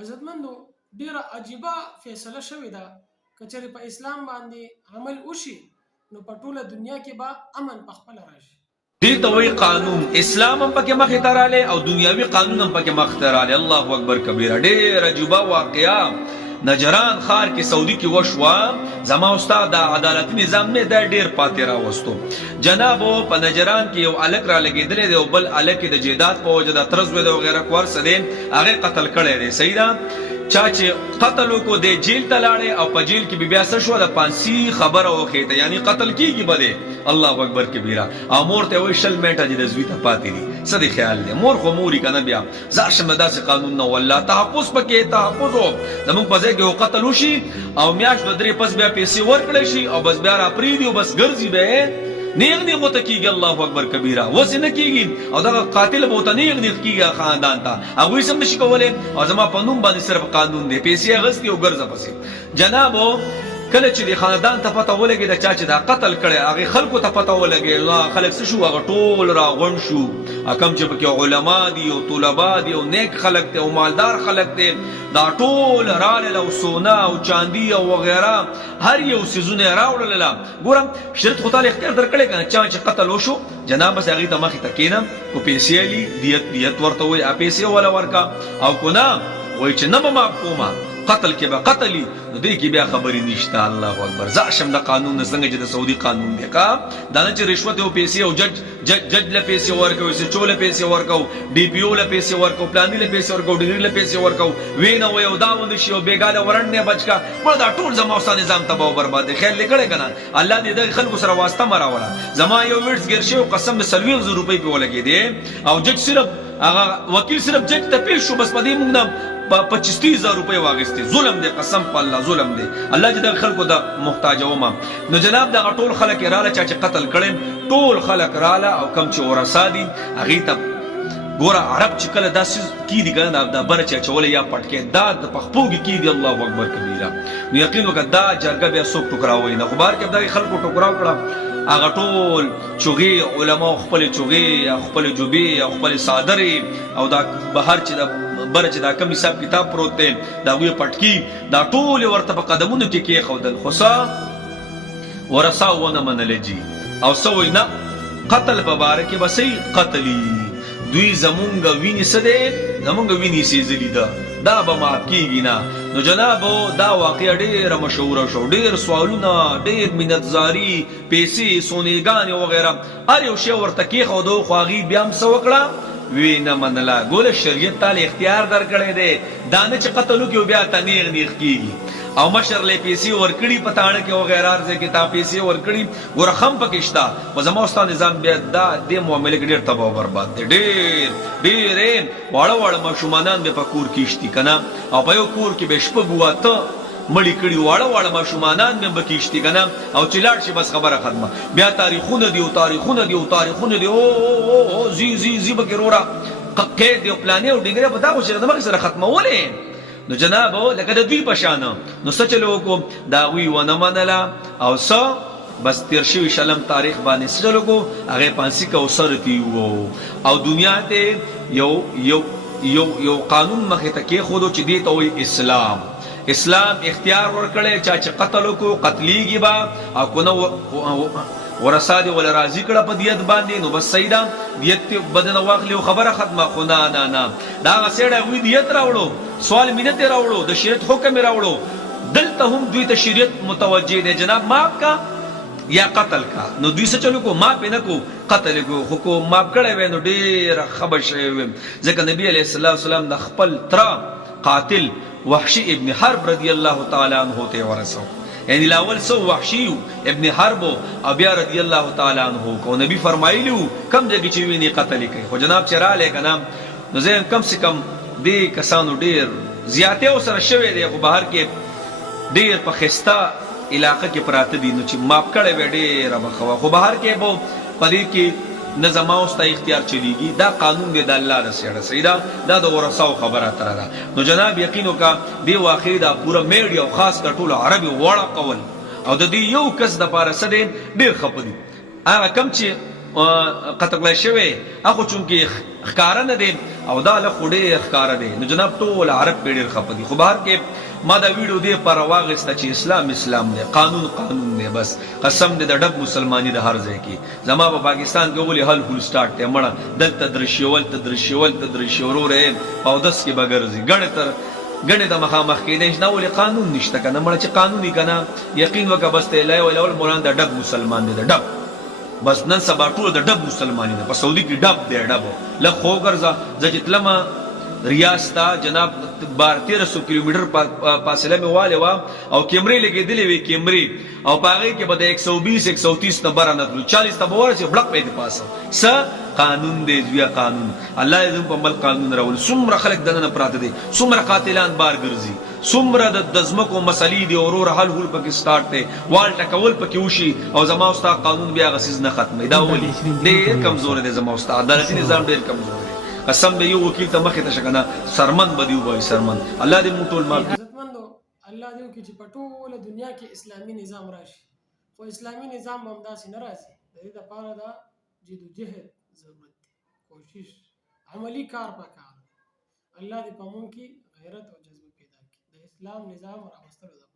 عزتمندو ډیره عجیبه فیصله شوې ده که چېرې په اسلام باندې عمل وشي نو په ټوله دنیا کې به امن په خپله راشي. دې ته وایي قانون. اسلام هم پکې مخې ته رالی او دنیاوي قانون هم پکې مخې ته رالی. الله اکبر کبیره. ډېره عجیبه واقعه نجران ښار کې سعودي کې وشوه. زما استاد د عدالتي نظام مې دا ډېر پاتې راوستو. جنابو په نجران کې یو هلک را لګېدلی دی او بل هلک یې د جیداد په وجه د ترز وی دی وغیره کور څه دی هغې قتل کړی دی. صحیح ده. چا چې قتل وکړو دی جیل ته لاړی او په جیل کې بیا څه شوه د پانسي خبره وخېته یعنی قتل کېږي به دی. الله اکبر کبیره. او مور ته وایي 20 منټه دې د زوی ته پاتې دي. څه دی خیال دی؟ مور خو موري که نه بیا زه شم د داسې قانون نه والله تحفظ پکې تحفظ و زمونږ په ځای کې قتل وشي او میاشت به درې پس بیا پیسې ورکړی شي او بس بیا راپرېږدي او بس ګرځي به نیغ نیغ ورته کېږي. الله اکبر کبیره. اوس نه کېږي او دغه قاتل به ورته نیغ نیغ کېږي خاندان ته. هغوی هم نشي کولی او زما په نوم باندې صرف قانون دی پیسې اخېستې او ګرځه پسې. جنابو کله چې د خاندان ته پته ولګېده چا چې دا قتل کړی هغې خلکو ته پته ولګېده خلک څه شو هغه ټول راغونډ شو. کم چې پکې علما دي او طلبا دي او نیک خلک دي او مالدار خلک دي دا ټول رالل او سونا او چاندي او وغیره هر یو څیزونه یې راوړلله. ګورم شریعت خو تعالی اختیار درکړی که نه چا چې قتل وشو جناب بس هغې ته مخې ته کښېنم کو پیسې علي دیت ورته وایي پیسې وله ورکه او که نه وایي چې نه به معاف کومه قتل کې به قتلي نو دې کې بیا خبرې نشته. الله اکبر. زه شم د قانون نه څنګه چې د سعودي قانون دی که دا نه چې رشوت او پیسې او جج له پیسې ورکوو سچو له پیسې ورکوو ډي پي او له پیسې ورکوو پلاني له پیسې ورکوو ډګري له پیسې ورکوو وی نه وایي او دا ونه شي او بېګا د ورڼ نه بچ کا بړه دا ټول زما ستا نظام تباه او برباد دی. خیال دې کړی که نه الله دې دغې خلکو سره واسطه مه راوړه. زما یو ویټس ګیر شوی قسم مې 40,000 روپۍ پې ولګېدې او جج صرف هغه وکیل صرف جج ته پیش شو بس په دې موږ نه 25,000 روپۍ واغېستې. ظلم دی قسم په الله ظلم دی. الله چې دغه خلکو ته محتاج ومه. نو جناب دغه ټول خلک یې راله چا چې قتل کړی ټول خلک راله او کم چې ورسا دي هغې ته ګوره عرب چې کله دا څیز کېدي که نه دا بره چې اچولی یا پټکی دا د پخپو کې کېدي. الله اکبر کبیره. نو یقین وکړه دا جرګه بیا څوک ټوکراوی نه خو بهر کې دغې خلکو ټوکراو کړه هغه ټول چوغې علماو خپلې چوغې یا خپلې جوبې یا خپلې څادرې او دا بهر چې بره چې دا کم حساب کتاب پروت دی د هغوی پټکي دا ټول یې ورته په قدمونو کې کېښودل خو څه ورسا ونه منله جي او څه وایي نه قتل په باره کې به صحیح قتلي دوی زمونږ وینې څه دی زمونږ وینې سېزلي ده دا به معاف کېږي نه. نو جنابو دا واقعه ډېره مشهوره شو. ډېر سوالونه ډېر منتظاري پیسې سونېګانې وغیره هر یو شی ورته کېښودو خو هغې بیا هم څه وکړه وی نه منله. ګوره شریعت تعالی اختیار درکړی دی دا نه چې قتل وکړي او بیا ته نیغ نیغ کېږي او مشر له پیسې ورکړي په تاڼه کې وغیره هر ځای کې تا پیسې ورکړي ګوره خم پکې شته خو زما ستا نظام بیا دا دې معاملې کې ډېر تباه او برباد دی. ډېرې واړه واړه ماشومانان به په کور کې شتي که نه او په یو کور کې به شپږ اته مړي کړي واړه واړه ماشومانان به هم پکې شتي که نه او چې لاړ شي بس خبره ختمه. بیا تاریخونه دي او تاریخونه دي او تاریخونه دي او زی به کې وروره قید دی او پلانې او ډنګرې په دا خو چې د مخې سره ختمولې. نو جنابو لکه د دوی په شانه نو څه چلو وکړو د هغوی ونه منله او څه بس تیر شوي شلم تاریخ باندې څه چلو وکړو هغې پانسي کوثر تی وو او دنیا ته یو قانون مخې ته کېښودو چې دې ته وایي اسلام اختیار ورکړی چا چې قتل وکړو قتلیږي به او که نه ورسا دې وله راضي کړه په دیت باندې نو بس صحیح ده دیت بدنه واخلي او خبره ختمه. خو نه دا هغه سیډه هغوی دیت راوړو سوال مینت یې راوړو د شریعت حکم یې راوړو دلته هم دوی ته شریعت متوجه دی جناب معاف کا یا قتل کا. نو دوی څه چلو کو معاف یې نه کو قتل یې کو خو کو معاف کړی وی نو ډېره ښه شوی وی ځکه نبي علیه السلام د خپل تره قاتل وحشي ابن حرب رضی الله تعالی عنه ته ورسو یعنی لاول سو وحشي ابن حرب او بیا رضی الله تعالی عنه کو نبی فرمایلی کم ځای کې چې ویني قتل یې کوي خو جناب چې رالی که نه نو زه کم سے کم دې کسانو ډېر زیاتې ورسره شوی دی خو بهر کې ډېر په ښایسته علاقه کې پراته دي نو چې معاف کړی وی ډېره به ښه وه خو بهر کې به په دې کې نه زما او ستا اختیار چلیږي دا قانون دی د الله د سیړه صحیح ده دا د ورثاو خبره اتره ده. نو جناب یقین وکړه دې واقعې دا پوره میډیا او خاص کر ټولو عربي واړه قول او د دې یو کس دپاره څه دی ډېر ښه په دي هغه کم چې قطع کړی شوی هغه چونکې ښکاره نه دی او دا له خو ډېر ښکاره دی نو جناب ټول عرب پرې ډېر خفه دي خو بهر کې ما دا ویډیو دې پر واغسته چې اسلام دی قانون دی بس قسم دې د ډب مسلمانی د هر ځای کې زما په پاکستان کې ولې حل فل سٹارټ ته مړه دلته درشي ورور او دس کې بغرزي ګڼه د مخامخ کېدې نه ولې قانون نشته کنه مړه چې قانوني کنه یقین وکړه بس ته لا اله الا مولانا د ډب مسلمان دی د ډب بس نن سبا ټول د ډب مسلمانی دی په سعودي کې ډب دی ډب له خو ګرځه ځجتلما ریاستا جناب 1300 کیلومتر فاصله میں والے وا او کیمرې لګېدلې وي کیمرې او پاغې کې به 120 130 نمبر نه 40 تبور چې بلک په دې پاسه س قانون دې بیا قانون الله دې په عمل قانون راول څومره خلک دنه پراته دي څومره قاتلان بار ګرځي څومره د دزمکو مسلې دي اورور حل پکې سٹارټ ته وال ټکول پکې وشي او زما استاد قانون بیا غسیز نه ختمي دا ولي ډېر کمزور دي زما استاد عدالتي نظام ډېر کمزور دی قسم به یو وکیل ته مخه ته شکنه سرمن بدیو وای سرمن الله دې موږ ټول معاف عزتمندو الله دې وکړي چې په ټوله دنیا کې اسلامي نظام راشي خو اسلامي نظام هم همداسې نه راځي د دې لپاره دا جدوجهد ضرورت دی کوشش عملی کار پکار دی الله دې په موږ کې غیرت او جذبه پیدا کړي د اسلام نظام راوستلو